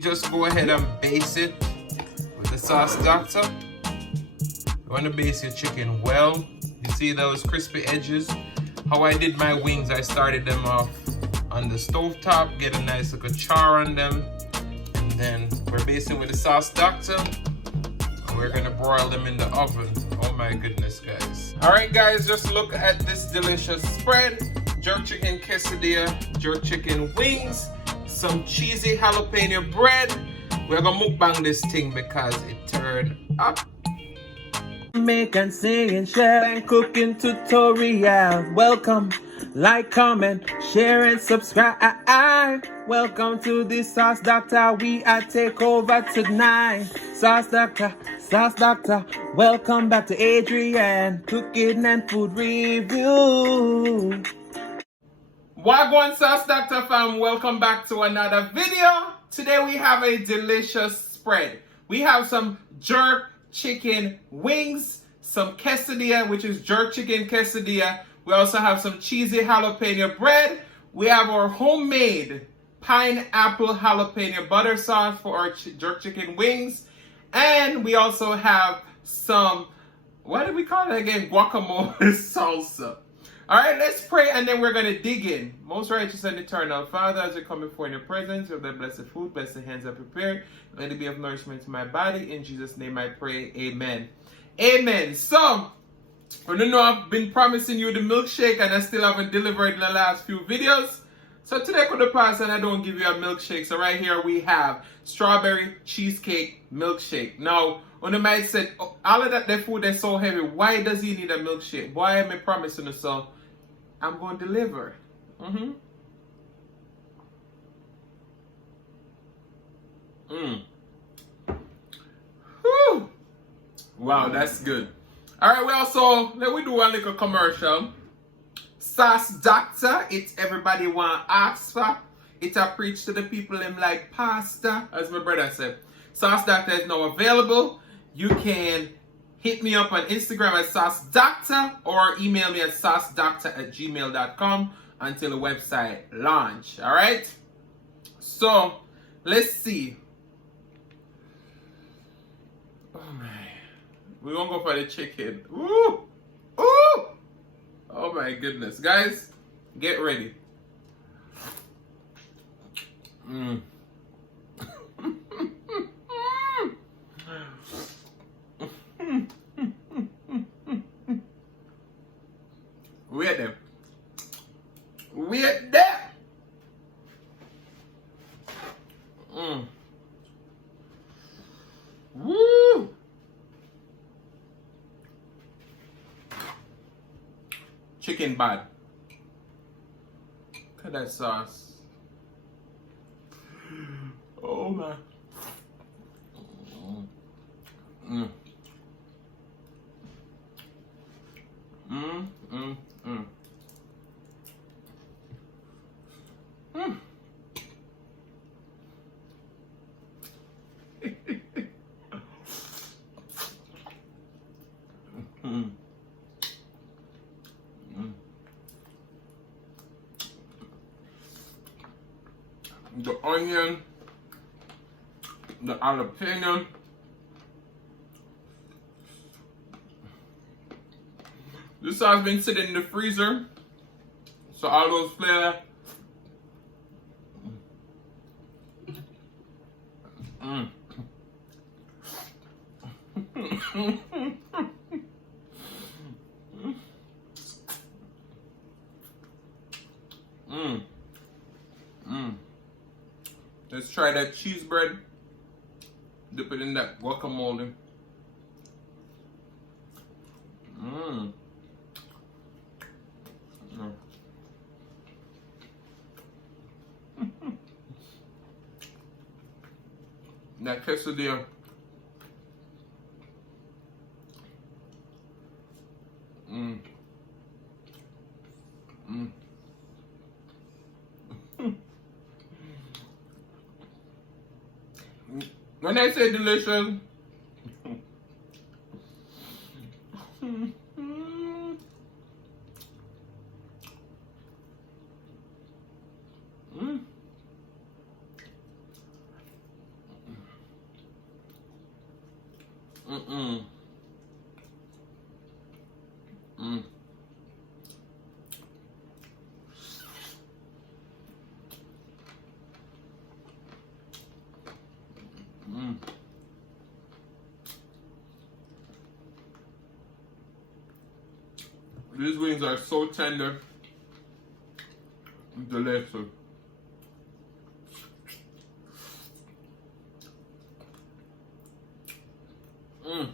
Just go ahead and base it with the sauce Dackta. You want to base your chicken well. You see those crispy edges? How I did my wings, I started them off on the stove top, get a nice little char on them, and then we're basting with the sauce Dackta, and we're gonna broil them in the oven. Oh my goodness, guys. All right, guys, just look at this delicious spread. Jerk chicken quesadilla, jerk chicken wings, some cheesy jalapeno bread. We're gonna mukbang this thing because it turned up. Jamaican Singing Chef and cooking tutorial. Welcome, like, comment, share and subscribe. Welcome to the Sauce Dackta. We are take over tonight. Sauce Dackta. Welcome back to Adrian, cooking and food review. Gwaan Sauce Dackta fam, welcome back to another video. Today we have a delicious spread. We have some jerk chicken wings, some quesadilla, which is jerk chicken quesadilla. We also have some cheesy jalapeno bread. We have our homemade pineapple jalapeno butter sauce for our jerk chicken wings. And we also have some, what do we call it again? Guacamole salsa. All right, let's pray and then we're going to dig in. Most righteous and eternal Father, as we come before in your presence, of the blessed food, bless the hands I prepared. Let it be of nourishment to my body. In Jesus' name I pray, amen. Amen. So, I don't know, I've been promising you the milkshake and I still haven't delivered in the last few videos. So today could have passed and I don't give you a milkshake. So right here we have strawberry cheesecake milkshake. Now, when the man said, oh, all of that food is so heavy, why does he need a milkshake? Why am I promising you so? I'm going to deliver. Whew. Wow, that's good. All right, well, let me do one little commercial. Sauce Dackta, it's everybody want ask for. It a preach to the people them like pasta, as my brother said. Sauce Dackta is now available. You can hit me up on Instagram at Sauce Dackta or email me at saucedackta@gmail.com until the website launch. All right. So let's see. Oh my, we're gonna go for the chicken. Ooh, ooh. Oh my goodness, guys, get ready. Wait there. Wait there. Woo. Chicken bad. Look at that sauce. Oh my. The onion, the jalapeno, this has been sitting in the freezer, so all those flavors. Let's try that cheese bread. Dip it in that guacamole. That quesadilla. When I say delicious, Mm-mm. Mm. Mm. These wings are so tender, delicious. Mm.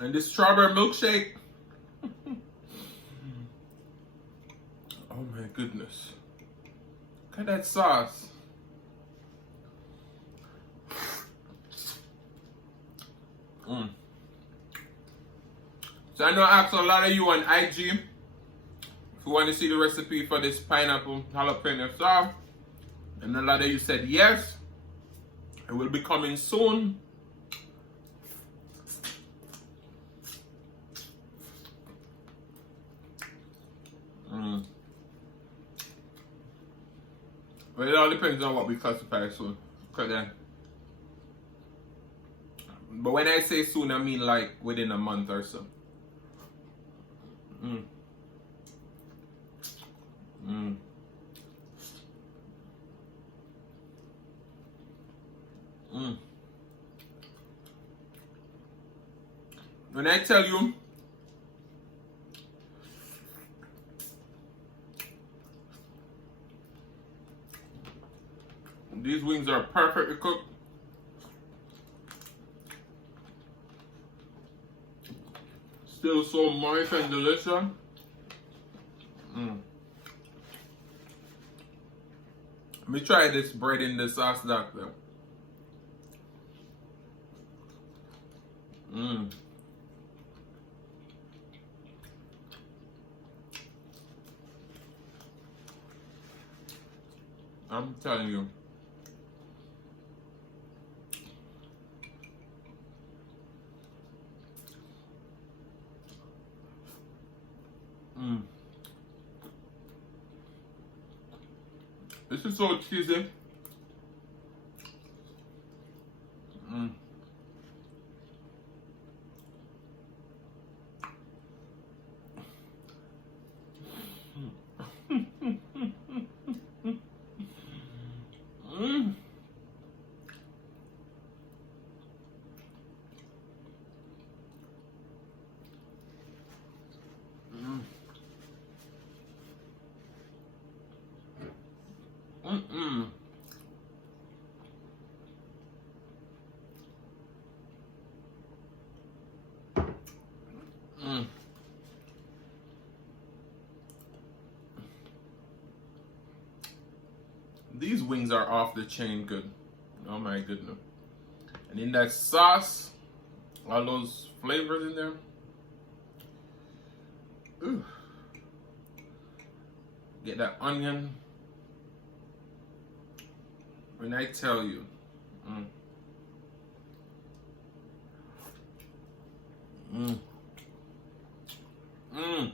And this strawberry milkshake. Oh my goodness. Look at that sauce. Mm. So I know I asked a lot of you on IG if you want to see the recipe for this pineapple jalapeno sauce. And a lot of you said yes. It will be coming soon. Mm. Well, it all depends on what we classify soon. But when I say soon, I mean like within a month or so. Mm. Mm. Mm. When I tell you, these wings are perfectly cooked. Still so moist and delicious. Mm. Let me try this bread in the sauce, Dackta. Mm. I'm telling you. Mm. This is so cheesy. Mm. Mm. Mm. Mm-mm. Mm. These wings are off the chain good. Oh my goodness. And in that sauce, all those flavors in there. Ooh. Get that onion. When I tell you. Mm. Mm. Mm.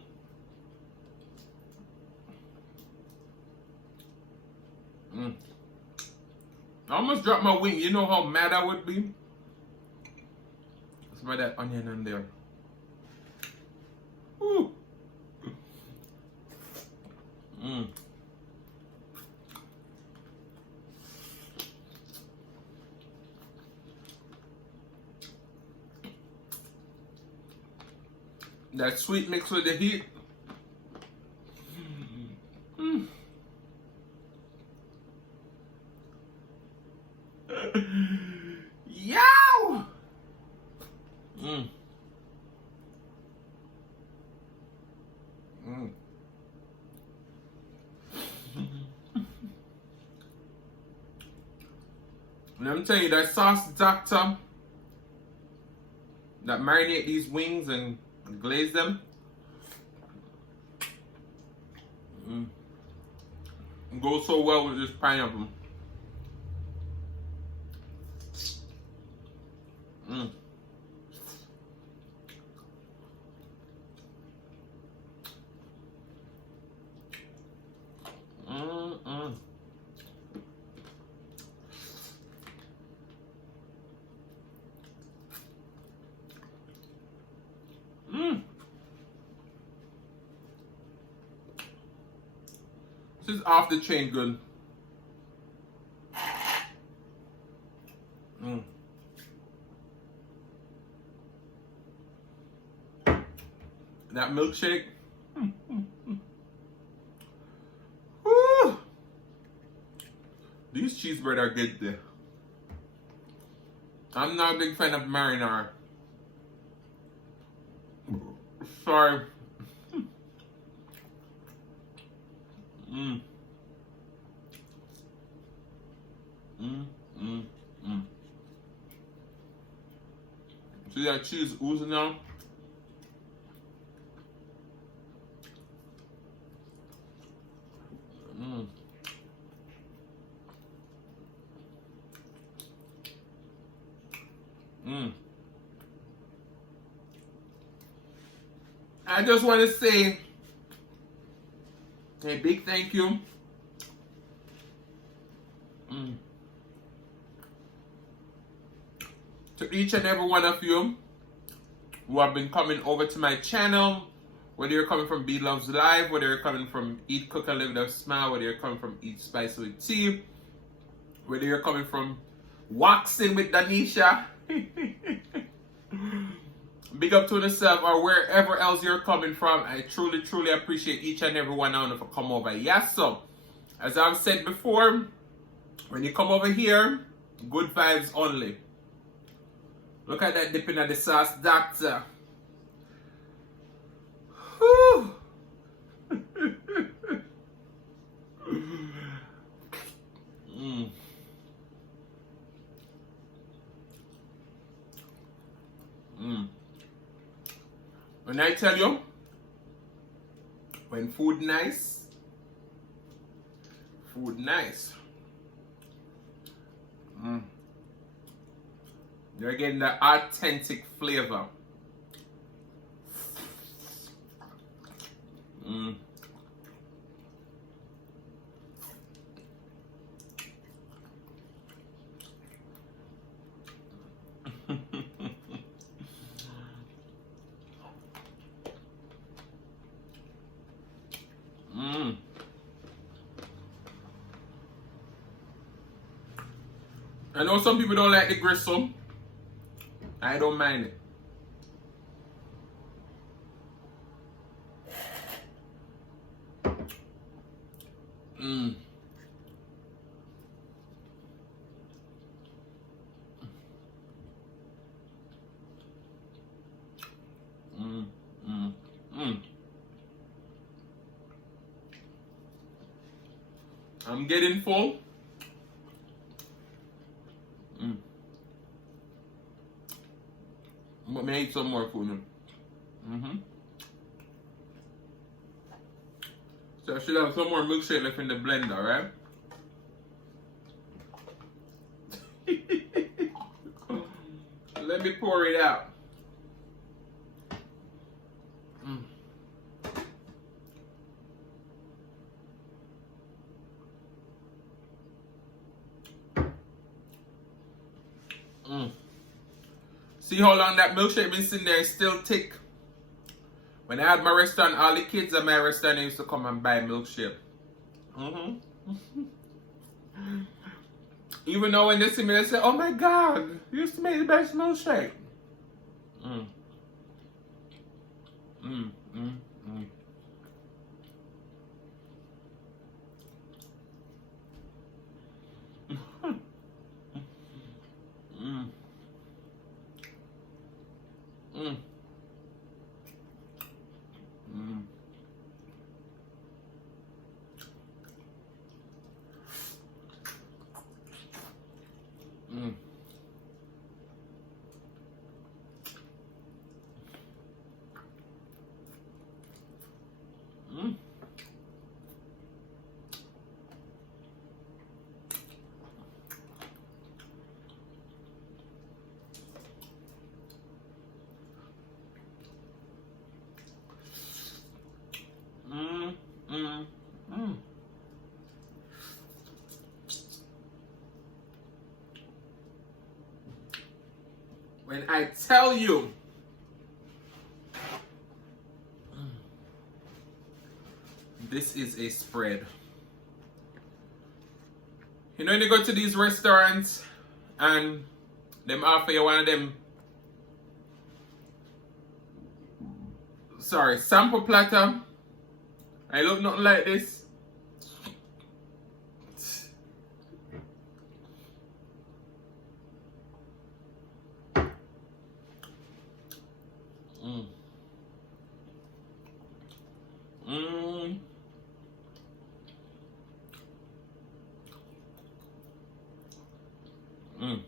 Mm. I almost dropped my wing. You know how mad I would be? It's by that onion in there. Ooh. Mm. That sweet mixed with the heat. Mm. Yow! Mm. Mm. Let me tell you, that sauce Dackta that marinate these wings and glaze them. Mm. Goes so well with this pineapple. Mm. Mm. This is off the chain good. That milkshake. Woo. These cheese bread are good there. I'm not a big fan of marinara. Sorry. See that cheese oozing out? I just want to say a big thank you to each and every one of you who have been coming over to my channel, whether you're coming from B Loves Live, whether you're coming from Eat, Cook, and Live with a Smile, whether you're coming from Eat Spice with Tea, whether you're coming from Waxing with Danisha, big up to yourself, or wherever else you're coming from. I truly, truly appreciate each and every one of you for come over. Yes, so as I've said before, when you come over here, good vibes only. Look at that dipping of the sauce, Dackta. Whew. When I tell you, when food nice, food nice. You're getting the authentic flavor. I know some people don't like the gristle. I don't mind it. I'm getting full. But may I eat some more food now. So I should have some more milkshake left in the blender, right? Let me pour it out. See how long that milkshake been sitting there? It's still thick. When I had my restaurant, all the kids at my restaurant used to come and buy milkshake. Even though when they see me, they say, "Oh my God, you used to make the best milkshake." When I tell you, this is a spread. You know when you go to these restaurants and them offer you one of them, sorry, sample platter. I look nothing like this. Mm. Mm. Mm.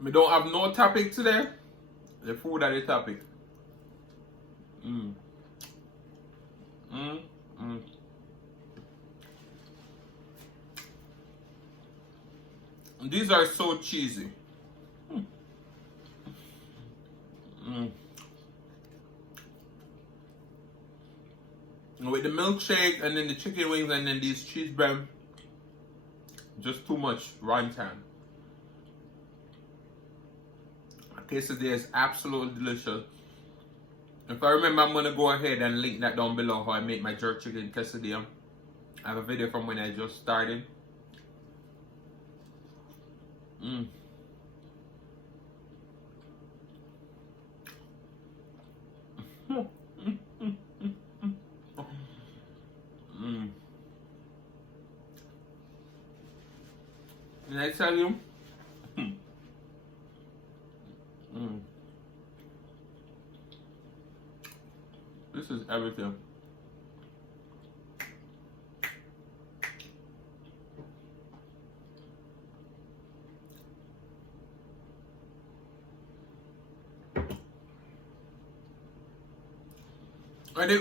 We don't have no topic today. The food are the topic. Mm. Mm. Mm. These are so cheesy. Mm. Mm. With the milkshake and then the chicken wings and then these cheese bread, just too much run time. Quesadilla is absolutely delicious. If I remember, I'm gonna go ahead and link that down below how I make my jerk chicken quesadilla. I have a video from when I just started. Mm. Mm. Did I tell you? Mm. This is everything.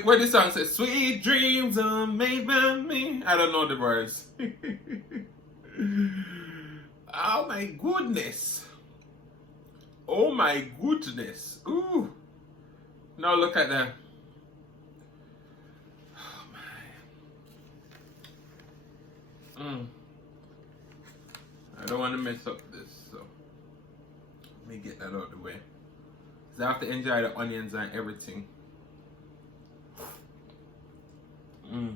Where the song says, "Sweet dreams are made by me." I don't know the words. Oh my goodness. Oh my goodness. Ooh. Now look at that. Oh my. Mm. I don't want to mess up this, so let me get that out of the way. Because I have to enjoy the onions and everything. Mm.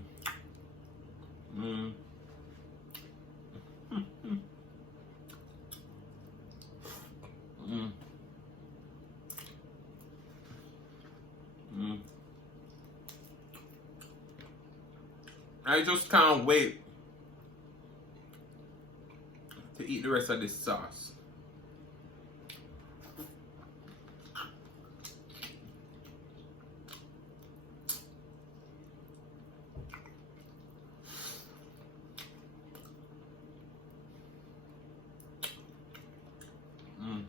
Mm. Mm. Mm. I just can't wait to eat the rest of this sauce. Mm.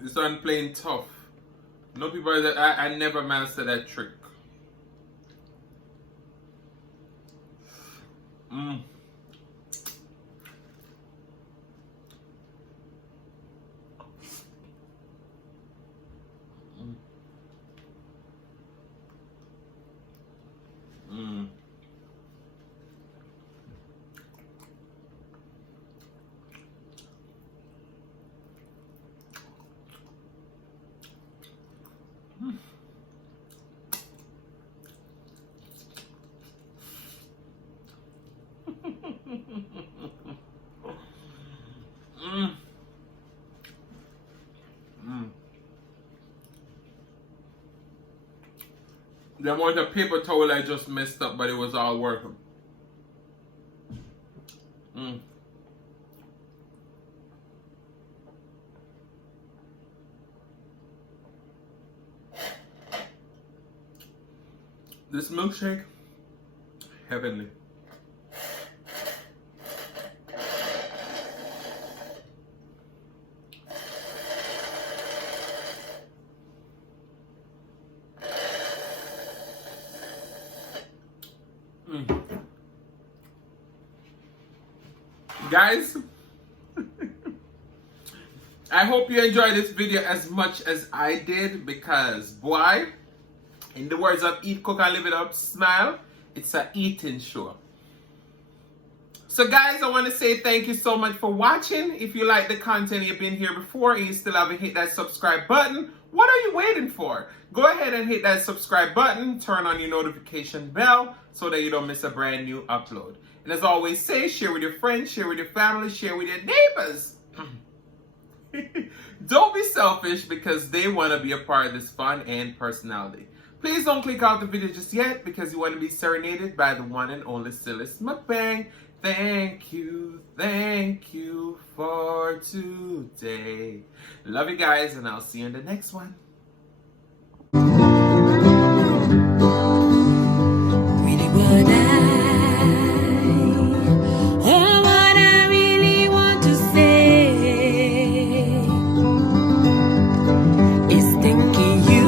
This one playing tough. No people are that I never mastered that trick. Mm. Mm. Mm. Mm. There was a paper towel I just messed up, but it was all working. Mm. This milkshake, heavenly. Mm. Guys, I hope you enjoyed this video as much as I did, because boy, in the words of Eat, Cook and Live It Up, smile, it's a eating show. So guys, I want to say thank you so much for watching. If you like the content, you've been here before and you still haven't hit that subscribe button, what are you waiting for? Go ahead and hit that subscribe button, turn on your notification bell so that you don't miss a brand new upload. And as always say, share with your friends, share with your family, share with your neighbors. Don't be selfish because they want to be a part of this fun and personality. Please don't click out the video just yet because you want to be serenaded by the one and only Sillis Mukbang. Thank you for today. Love you guys, and I'll see you in the next one. Really what I really want to say is thanking you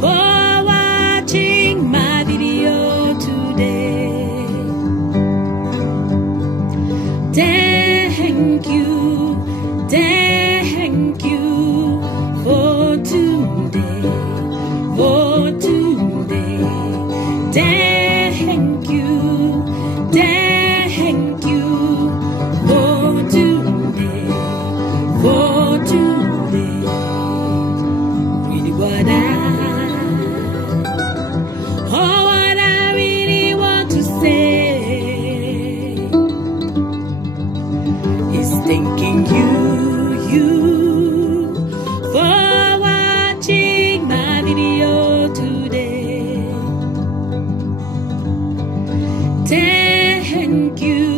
for watching my video today. Thank you for today, for today. Thank you for today, for today. Really what I really want to say is thanking you for watching my video today. Thank you.